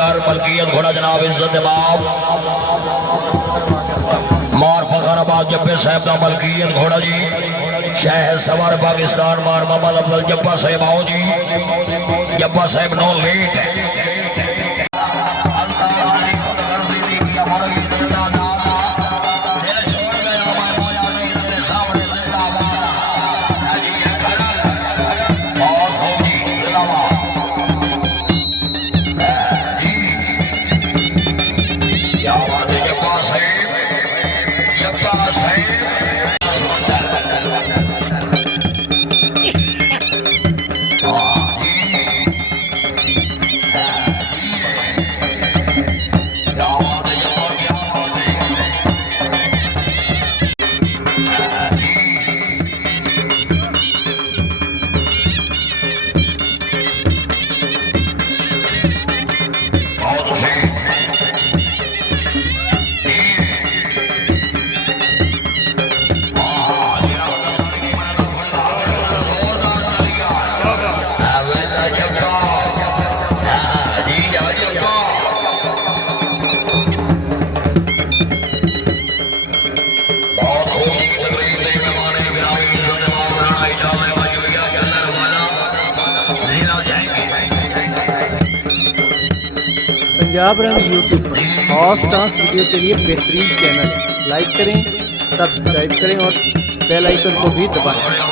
गोलदार मलकियत घोड़ा जनाब इज्जत बाब मार फखराबाद जब्बे साहब का मलकियत घोड़ा जी शहर सवार पाकिस्तान मार मोहम्मद अफजल जब्बा साहब आओ जी जब्बा साहब नो लेट पंजाब रंग यूट्यूब पर हॉर्स डांस वीडियो के लिए बेहतरीन चैनल है। लाइक करें, सब्सक्राइब करें और बेल आइकन को भी दबाएं।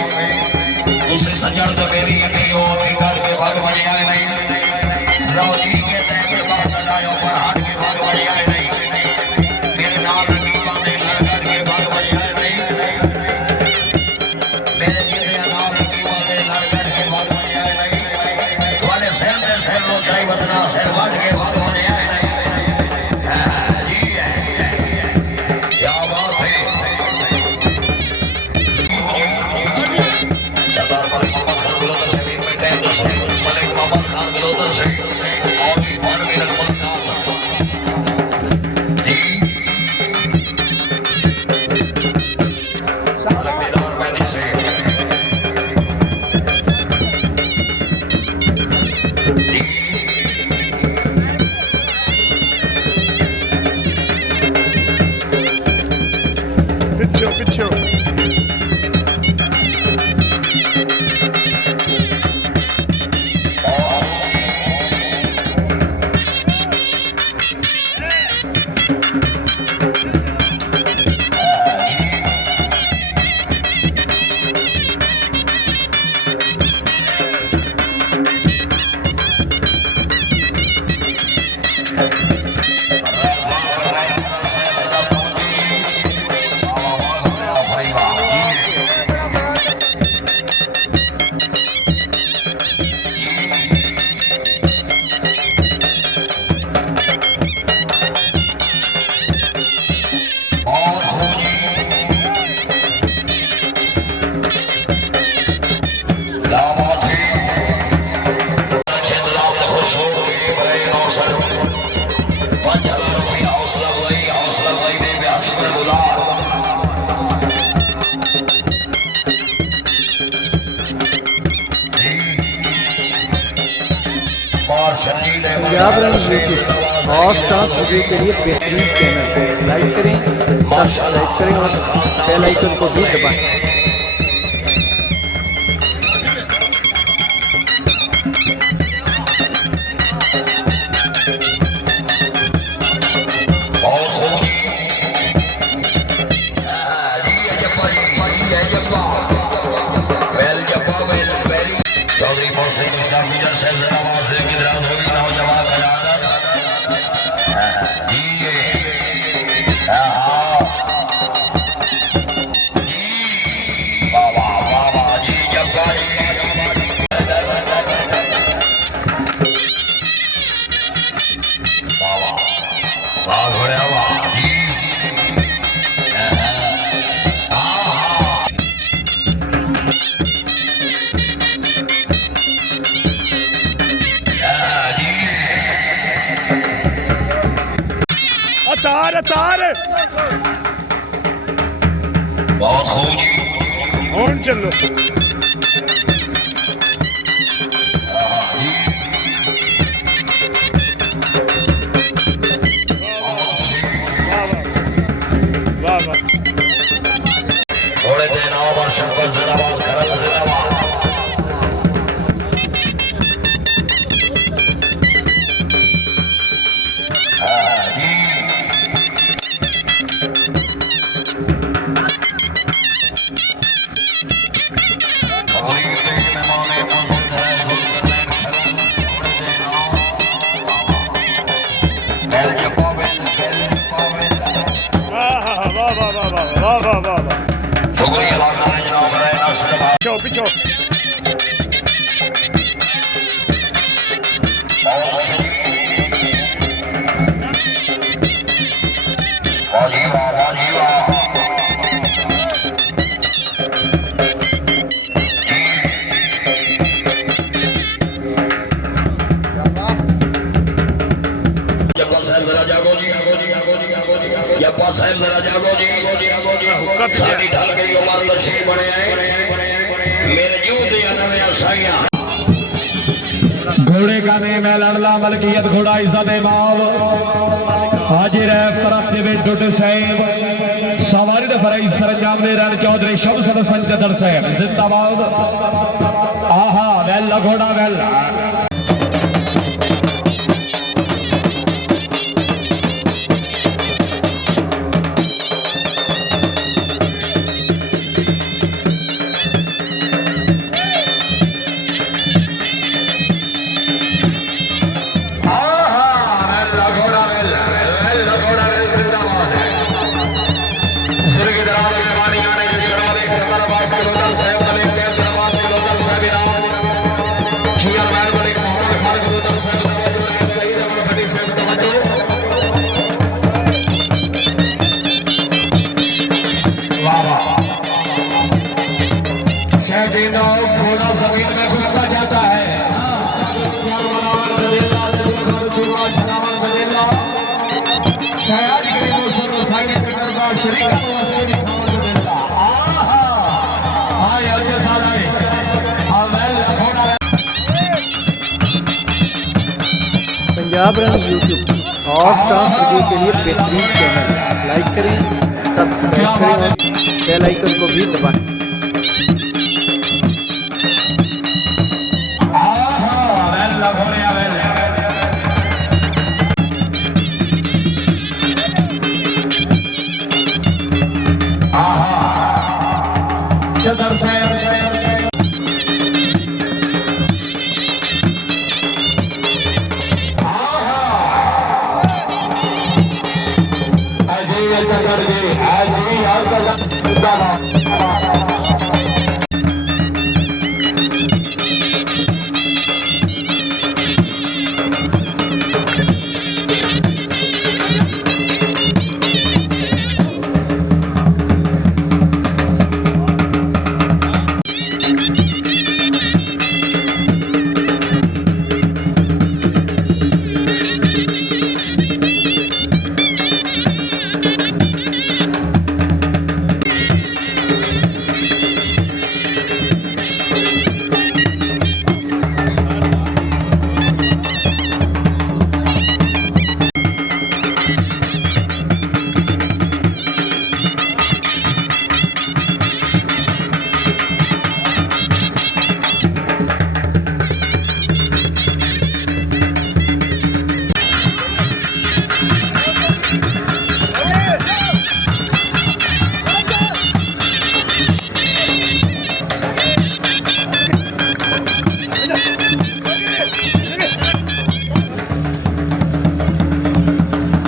दूसरे सज्जन तो मेरी नहीं हो घर के भाग बने आए नहीं रौजी के के बाद बनायो पर हाथ के भाग बने आए नहीं मेरे नाम की बातें लड़कर के भाग बने आए नहीं मेरे जिले नाम की बातें लड़कर के भाग बने आए नहीं वाले शहर लो चाहे बदना शहर बाज के भाग बने आए नहीं जी है क्या बात है Picture. पंजाब रंग यूट्यूब हॉट स्टार्स वीडियो के लिए बेहतरीन चैनल को लाइक करें, सब्सक्राइब करें और बेल आइकन को भी दबाएं। तार बहुत खूब जी और चलो वाह वाह थोड़े दिन और शंकर जिंदाबाद खरल जिंदाबाद पीछो घोड़े का नेम है लड़ला मलकियत घोड़ा इज्जत माल हाजिर है फरख दे डुड साहिब सवारी दे फराई सरंजाम ने रण चौधरी शम्स संजदर साहिब जिंदाबाद आहा वेल घोड़ा वेल घोड़ा जमीन में घुसता जाता है Punjab run YouTube hot stars video के लिए बेहतरीन चैनल लाइक करें, सब्सक्राइब करें और बेल आइकन को भी दबाएं। चदर से आज